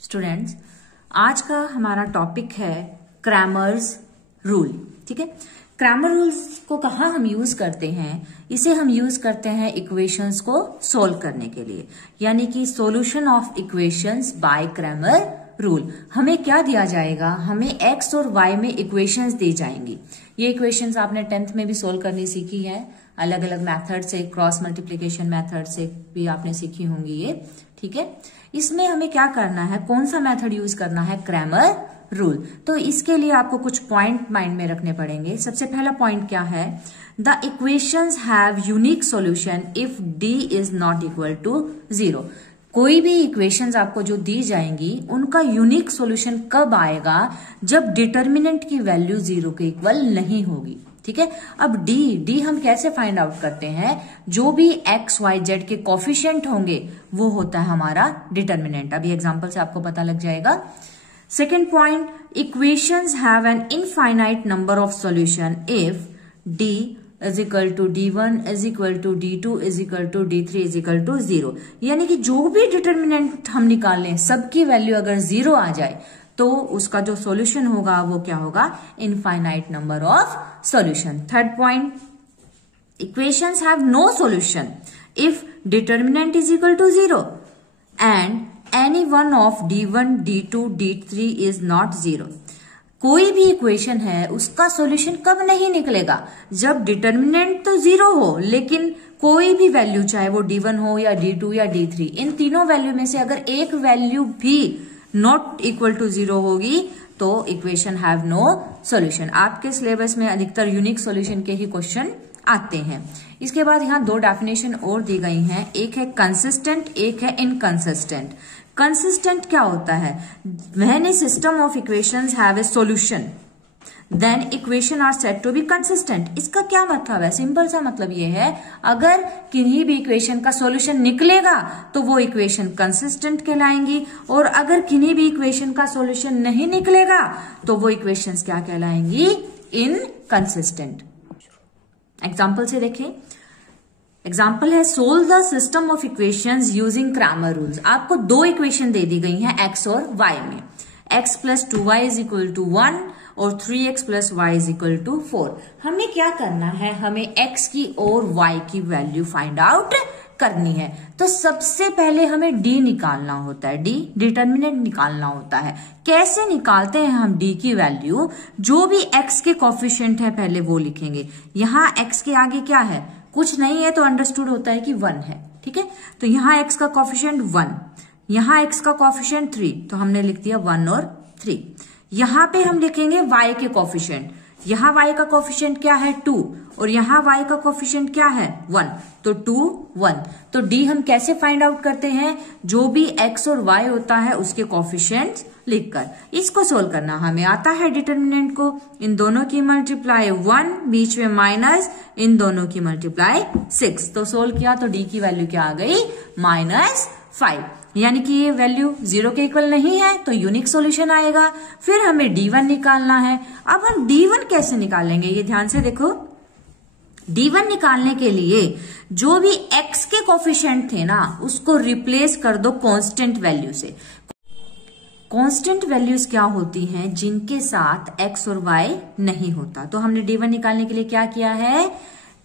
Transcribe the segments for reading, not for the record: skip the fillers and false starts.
Students, आज का हमारा टॉपिक है क्रैमर्स रूल। ठीक है, क्रैमर रूल्स को कहाँ हम यूज करते हैं? इसे हम यूज करते हैं इक्वेशंस को सोल्व करने के लिए, यानी कि solution of equations bye Cramer rule. हमें क्या दिया जाएगा? हमें एक्स और वाई में इक्वेशंस दी जाएंगी। ये इक्वेशंस आपने 10th में भी सोल्व करनी सीखी है, अलग अलग मेथड से, क्रॉस मल्टीप्लीकेशन मेथड से भी आपने सीखी होंगी ये। ठीक है, इसमें हमें क्या करना है, कौन सा मेथड यूज करना है? Cramer rule. तो इसके लिए आपको कुछ पॉइंट माइंड में रखने पड़ेंगे। सबसे पहला पॉइंट क्या है? The equations have unique solution if D is not equal to 0। कोई भी इक्वेशंस आपको जो दी जाएंगी उनका यूनिक सॉल्यूशन कब आएगा? जब डिटर्मिनेंट की वैल्यू 0 के इक्वल नहीं होगी। ठीक है, अब डी हम कैसे फाइंड आउट करते हैं? जो भी एक्स वाई जेड के कोफिशिएंट होंगे वो होता है हमारा डिटर्मिनेंट। अभी एग्जांपल से आपको पता लग जाएगा। Second point, equations have an infinite number of solution if D is equal to D1 is equal to D2 is equal to D3 is equal to 0। यानी कि जो भी डिटर्मिनेंट हम निकाल लें, सबकी वैल्यू अगर 0 आ जाए तो उसका जो सॉल्यूशन होगा वो क्या होगा? Infinite number of solution. Third point, equations have no solution if determinant is equal to 0 and any one of D1 D2 D3 is not 0। कोई भी इक्वेशन है उसका सॉल्यूशन कब नहीं निकलेगा? जब डिटर्मिनेंट तो 0 हो, लेकिन कोई भी वैल्यू, चाहे वो D1 हो या D2 या D3, इन तीनों वैल्यू में से अगर एक वैल्यू भी नॉट इक्वल टू 0 होगी तो इक्वेशन हैव नो सॉल्यूशन। आपके सिलेबस में अधिकतर यूनिक सॉल्यूशन के ही क्वेश्चन आते हैं। इसके बाद यहाँ दो डेफिनेशन और दी गई हैं, एक है कंसिस्टेंट, एक है इनकंसिस्टेंट। कंसिस्टेंट क्या होता है? When a system of equations have a solution then equation are said to be consistent. इसका क्या मतलब है? सिंपल सा मतलब ये है, अगर किन्हीं भी इक्वेशन का सॉल्यूशन निकलेगा तो वो इक्वेशन कंसिस्टेंट कहलाएंगी, और अगर किन्हीं भी इक्वेशन का सॉल्यूशन नहीं निकलेगा तो वो इक्वेशंस क्या कहलाएंगी? इनकंसिस्टेंट। एग्जाम्पल से देखें। एग्जाम्पल है, solve the system of equations using Cramer rules. आपको दो इक्वेशन दे दी गई हैं एक्स और वाई में। x plus 2y is equal to 1 और 3x plus Y is equal to 4। हमें क्या करना है? हमें x की और y की वैल्यू फाइंड आउट करनी है। तो सबसे पहले हमें d निकालना होता है, d डिटर्मिनेंट निकालना होता है। कैसे निकालते हैं हम d की वैल्यू? जो भी x के कोफिशिएंट है पहले वो लिखेंगे। यहाँ x के आगे क्या है? कुछ नहीं है, तो अंडरस्टूड होता है कि 1 है। ठीक है, तो यहाँ x का कोफिशिएंट 1, यहाँ x का कोफिशिएंट 3, तो हमने लिख दिया 1 और 3। यहाँ पे हम लिखेंगे y के कोफिशिएंट। यहाँ y का कोफिशिएंट क्या है? 2, और यहाँ y का कोफिशिएंट क्या है? 1, तो 2 1। तो d हम कैसे फाइंड आउट करते हैं? जो भी x और y होता है उसके कोफिशिएंट्स लिखकर। इसको सोल्व करना हमें आता है डिटर्मिनेंट को, इन दोनों की मल्टीप्लाई 1, बीच में माइनस, इन दोनों की मल्टीप्लाई 6। तो सोल्व किया तो d की वैल्यू क्या आ गई? -5। यानी कि ये वैल्यू 0 के इक्वल नहीं है तो यूनिक सॉल्यूशन आएगा। फिर हमें D1 निकालना है। अब हम D1 कैसे निकालेंगे? ये ध्यान से देखो। D1 निकालने के लिए जो भी x के कोफिशिएंट थे ना, उसको रिप्लेस कर दो कांस्टेंट वैल्यू से। कांस्टेंट वैल्यूज क्या होती हैं? जिनके साथ x और y नहीं होता। तो हमने D1 निकालने के लिए क्या किया है?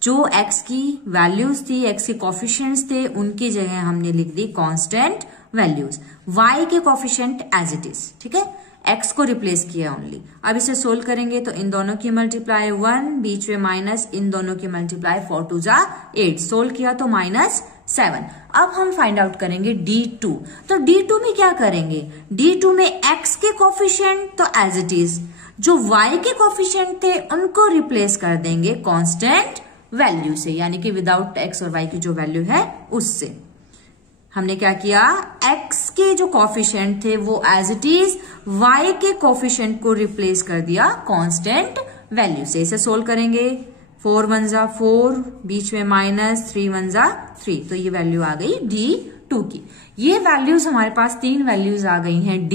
जो x की वैल्यूज थी, x के कोफिशिएंट्स थे, उनकी जगह हमने लिख दी कांस्टेंट वैल्यूज। y के कोफिशिएंट एज इट इज। ठीक है, x को रिप्लेस किया ओनली। अब इसे सोल्व करेंगे तो इन दोनों की मल्टीप्लाई 1, बीच में माइनस, इन दोनों की मल्टीप्लाई 4 2 जा 8। सोल्व किया तो -7। अब हम फाइंड आउट करेंगे D2। तो D2 में क्या करेंगे? D2 में x के कोफिशिएंट तो एज इट इज, जो y के कोफिशिएंट थे उनको रिप्लेस कर देंगे कांस्टेंट वैल्यू से, यानी कि विदाउट x और y की जो वैल्यू है उससे। हमने क्या किया? x के जो कोफिशिएंट थे वो एज इट इज y के कोफिशिएंट को रिप्लेस कर दिया कांस्टेंट वैल्यू से। इसे सोल्व करेंगे, 4 1 जा 4, बीच में माइनस, 3 1 जा 3, तो ये वैल्यू आ गई D2 की। ये वैल्यूज हमारे पास 3 वैल्यूज आ गई हैं, D,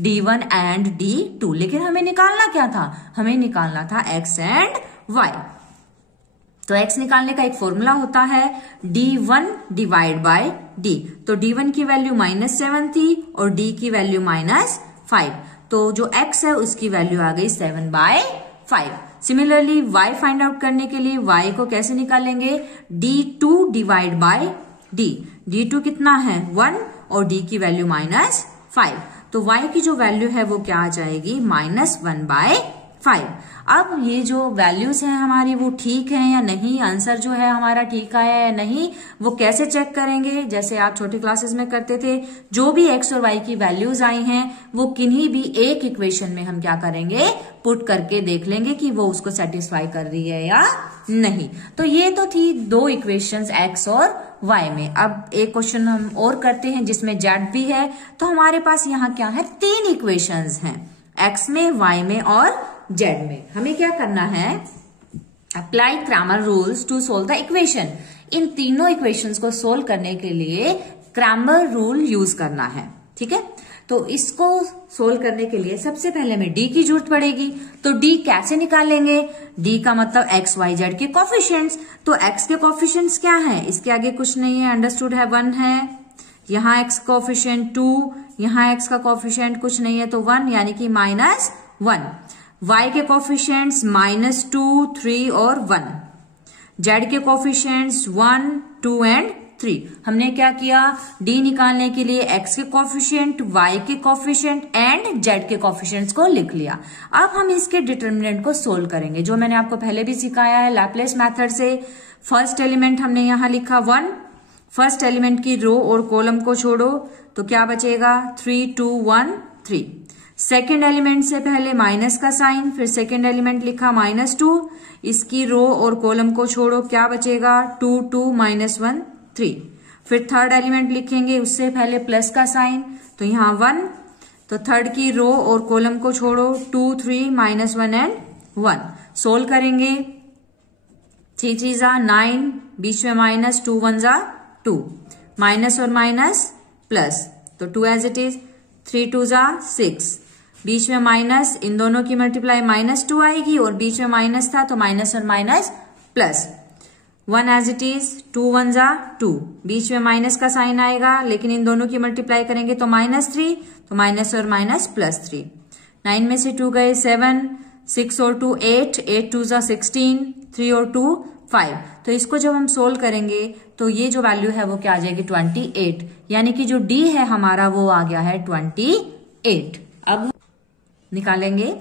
D1 एंड D2। लेकिन हमें निकालना क्या था? हमें निकालना था x एंड y। तो x निकालने का एक फॉर्मूला होता है d1 डिवाइड बाय d। तो d1 की वैल्यू -7 थी और d की वैल्यू -5, तो जो x है उसकी वैल्यू आ गई 7/5। सिमिलरली y फाइंड आउट करने के लिए y को कैसे निकालेंगे, d2 divide by d। d2 कितना है 1 और d की वैल्यू -5, तो y की जो वैल्यू है वो क्या आ जाएगी -1/5। अब ये जो वैल्यूज हैं हमारी वो ठीक है या नहीं, आंसर जो है हमारा ठीक आया या नहीं, वो कैसे चेक करेंगे, जैसे आप छोटी क्लासेस में करते थे, जो भी x और y की वैल्यूज आई हैं वो किन्हीं भी एक इक्वेशन में हम क्या करेंगे, पुट करके देख लेंगे कि वो उसको सेटिस्फाई कर रही है या नहीं। तो ये तो थी दो इक्वेशंस x और y में। अब एक क्वेश्चन हम और करते हैं जिसमें z भी है, तो हमारे पास यहाँ क्या है, 3 इक्वेशंस हैं, x में, y में और z में। हमें क्या करना है, apply Cramer rules to solve the equation. इन तीनों इक्वेशंस को सोल्व करने के लिए क्रैमर रूल यूज करना है, ठीक है। तो इसको सोल्व करने के लिए सबसे पहले हमें d की जरूरत पड़ेगी। तो d कैसे निकालेंगे, d का मतलब x y z के कोफिशिएंट्स। तो x के कोफिशिएंट्स क्या है, इसके आगे कुछ नहीं है, अंडरस्टूड है, 1 है, यहाँ x कोफिशिएंट 2, यहाँ x का कोफिशिएंट कुछ नहीं है तो 1, यानी कि -1। y के कोफिशिएंट्स -2, 3 और 1। z के कोफिशिएंट्स 1, 2 एंड 3। हमने क्या किया, d निकालने के लिए x के कोफिशिएंट, y के कोफिशिएंट एंड z के कोफिशिएंट्स को लिख लिया। अब हम इसके डिटर्मिनेंट को सोल्व करेंगे, जो मैंने आपको पहले भी सिखाया है लैपलेस मेथड से। फर्स्ट एलिमेंट हमने यहाँ लिखा 1, फर्स्ट एलिमेंट की रो और कॉलम को छोड़ो तो क्या बचेगा, 3, 2, 1, 3। सेकेंड एलिमेंट से पहले माइनस का साइन, फिर सेकेंड एलिमेंट लिखा -2, इसकी रो और कॉलम को छोड़ो, क्या बचेगा, 2, 2, -1, 3। फिर थर्ड एलिमेंट लिखेंगे, उससे पहले प्लस का साइन, तो यहाँ 1, तो थर्ड की रो और कॉलम को छोड़ो, 2, 3, -1 एंड 1। सोल्व करेंगे, 3 3 जा 9, बीच में माइनस, 2 1 जा 2, माइनस और माइनस प्लस, तो 2 एज इट इज, 3 2 जा 6, बीच में माइनस, इन दोनों की मल्टीप्लाई -2 आएगी और बीच में माइनस था तो माइनस और minus plus, 1 as it is, 2 1 जा 2, बीच में माइनस का साइन आएगा लेकिन इन दोनों की मल्टीप्लाई करेंगे तो -3, तो माइनस और माइनस प्लस 3। 9 में से 2 गए 7, 6 और 2 8, 8 2 जा 16, 3 और 2 5। तो इसको जब हम सोल्व करेंगे तो ये जो वैल्यू है वो क्या आ जाएगी 28, यानी कि जो d है हमारा वो आ गया है 28। अब निकालेंगे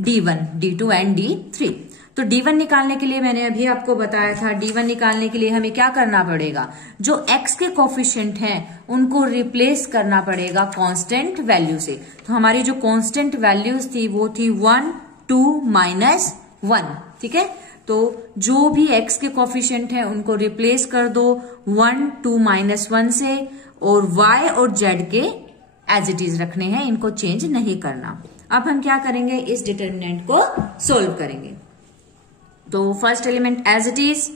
d1, d2 एंड d3। तो d1 निकालने के लिए मैंने अभी आपको बताया था, d1 निकालने के लिए हमें क्या करना पड़ेगा, जो x के कोफिशिएंट हैं उनको रिप्लेस करना पड़ेगा कांस्टेंट वैल्यू से। तो हमारी जो कांस्टेंट वैल्यूज थी वो थी 1, 2, -1, ठीक है। तो जो भी x के कोफिशिएंट हैं उनको रिप्लेस कर दो 1, 2, -1 से, और y और z के एज इट इज रखने हैं, इनको चेंज नहीं करना। अब हम क्या करेंगे, इस डिटर्मिनेंट को सोल्व करेंगे। तो first element as it is,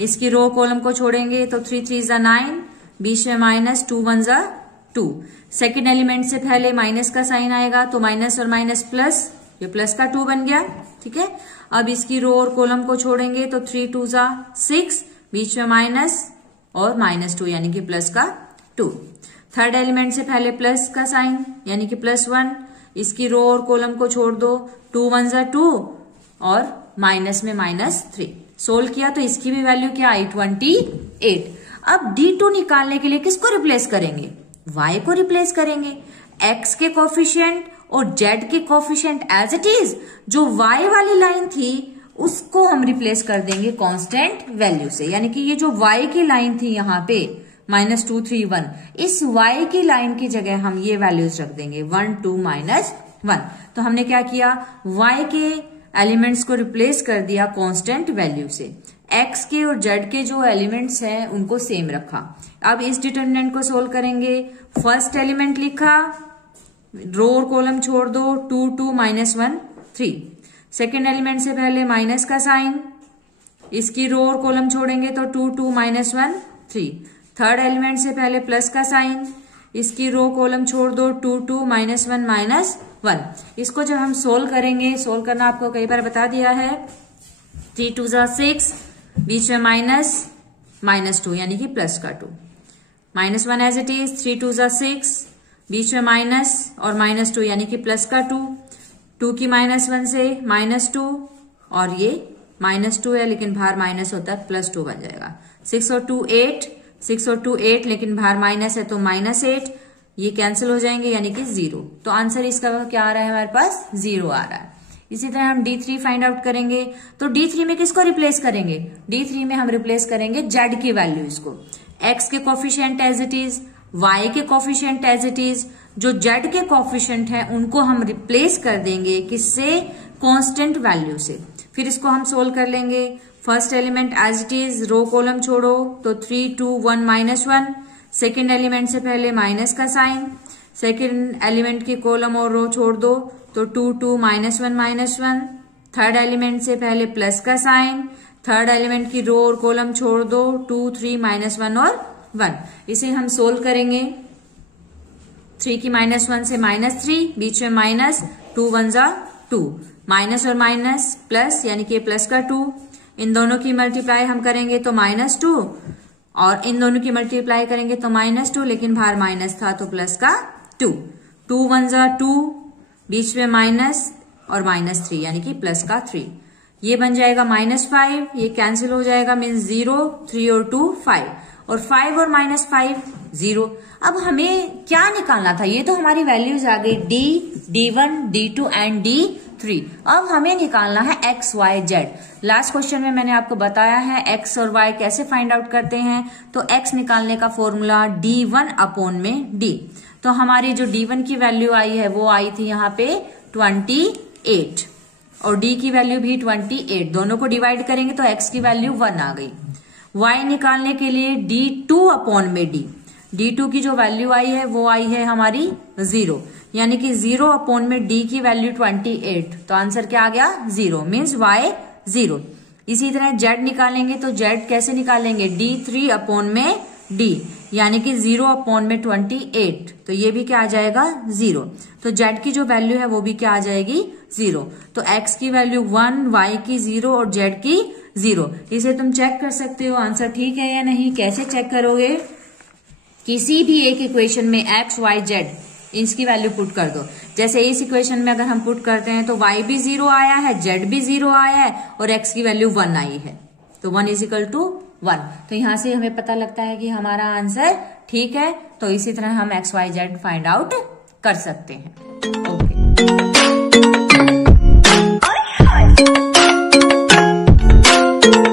इसकी रो कॉलम को छोड़ेंगे तो 3 3 जा 9, बीच में माइनस, 2 1 जा 2। सेकेंड एलिमेंट से पहले माइनस का साइन आएगा तो माइनस और माइनस प्लस, ये प्लस का 2 बन गया, ठीक है। अब इसकी रो और कॉलम को छोड़ेंगे तो 3 2 जा 6, बीच में माइनस और -2 यानी कि प्लस का 2। थर्ड एलिमेंट से पहले प्लस का साइन यानी कि +1, इसकी रो और कॉलम को छोड़ दो, 2 1 जा 2 और माइनस में -3। सोल्व किया तो इसकी भी वैल्यू क्या आई 28। अब d2 निकालने के लिए किसको रिप्लेस करेंगे, y को रिप्लेस करेंगे। x के कोफिशिएंट और z के कोफिशिएंट एज इट इज, जो y वाली लाइन थी उसको हम रिप्लेस कर देंगे कांस्टेंट वैल्यू से, यानी कि ये जो y की लाइन थी यहाँ पे -2 3 1, इस y की लाइन की जगह हम ये वैल्यूज रख देंगे 1 2 -1। तो हमने क्या किया, y के एलिमेंट्स को रिप्लेस कर दिया कांस्टेंट वैल्यू से, x के और z के जो एलिमेंट्स हैं उनको सेम रखा। अब इस डिटर्मिनेंट को सोल्व करेंगे। फर्स्ट एलिमेंट लिखा, रो और कॉलम छोड़ दो, 2 2 -1 3। सेकेंड एलिमेंट से पहले माइनस का साइन, इसकी रो और कॉलम छोड़ेंगे तो 2 2 -1 3। थर्ड एलिमेंट से पहले प्लस का साइन, इसकी रो कॉलम छोड़ दो, 2 2 -1 -1। इसको जब हम सोल्व करेंगे, सोल्व करना आपको कई बार बता दिया है, 3 2 जा 6, बीच में -(-2) यानी कि प्लस का 2, -1 एज इट इज, 3 2 ज़ा 6, बीच में माइनस और -2 यानी कि प्लस का 2, 2 की -1 से -2 और ये -2 है लेकिन बाहर माइनस होता है, +2 बन जाएगा। 6 और 2 8, 6 और 2 8 लेकिन बाहर माइनस है तो -8, ये कैंसिल हो जाएंगे यानी कि 0। तो आंसर इसका क्या आ रहा है हमारे पास? 0 आ रहा है। इसी तरह हम D3 फाइंड आउट करेंगे। तो D3 में किसको रिप्लेस करेंगे? D3 में हम रिप्लेस करेंगे Z की वैल्यूज को। X के coefficient as it is, Y के कोफिशिएंट एज इट इज, जो Z के कोफिशिएंट है उनको हम रिप्लेस कर देंगे किससे? कांस्टेंट वैल्यू से। फिर इसको हम सोल्व कर लेंगे। First element as it is, row column छोड़ो तो 3 2 1 -1, सेकेंड एलिमेंट से पहले माइनस का साइन, सेकेंड एलिमेंट की कॉलम और रो छोड़ दो तो 2 2 -1 -1, थर्ड एलिमेंट से पहले प्लस का साइन, थर्ड एलिमेंट की रो और कॉलम छोड़ दो 2 3 -1 और 1। इसे हम सोल्व करेंगे। 3 की -1 से -3, बीच में माइनस, 2 1 ज़ा 2, माइनस और माइनस प्लस यानी कि प्लस का 2, इन दोनों की मल्टीप्लाई हम करेंगे तो -2 और इन दोनों की मल्टीप्लाई करेंगे तो -2, लेकिन बाहर माइनस था तो प्लस का 2, 2 1 ज़ा 2, बीच में माइनस और -3 यानी कि प्लस का 3, ये बन जाएगा -5, ये कैंसिल हो जाएगा, मीन्स 0, 3 और 2 5, और 5 और -5 0। अब हमें क्या निकालना था? ये तो हमारी वैल्यूज आ गई D, D1, D2 and D3। अब हमें निकालना है X, Y, Z। Last question में मैंने आपको बताया है X और Y कैसे फाइंड आउट करते हैं। तो X निकालने का फॉर्मूला D1/D। तो हमारी जो D1 की वैल्यू आई है वो आई थी यहाँ पे 28 और D की वैल्यू भी 28, दोनों को डिवाइड करेंगे तो X की वैल्यू 1 आ गई। Y निकालने के लिए D2/D, D2 की जो वैल्यू आई है वो आई है हमारी 0, यानी कि 0/D की वैल्यू 28, तो आंसर क्या आ गया? 0, मीन्स Y 0। इसी तरह Z निकालेंगे तो Z कैसे निकालेंगे? D3/D, यानी कि 0/28, तो ये भी क्या आ जाएगा? 0। तो Z की जो वैल्यू है वो भी क्या आ जाएगी? 0। तो X की वैल्यू 1, Y की 0 और Z की 0। इसे तुम चेक कर सकते हो आंसर ठीक है या नहीं। कैसे चेक करोगे? किसी भी एक इक्वेशन में X, Y, Z इसकी वैल्यू पुट कर दो। जैसे इस इक्वेशन में अगर हम पुट करते हैं तो Y भी 0 आया है, Z भी 0 आया है और X की वैल्यू 1 आई है, तो 1 = 1। तो यहां से हमें पता लगता है कि हमारा आंसर ठीक है। तो इसी तरह हम X, Y, Z find out कर सकते हैं। ओके।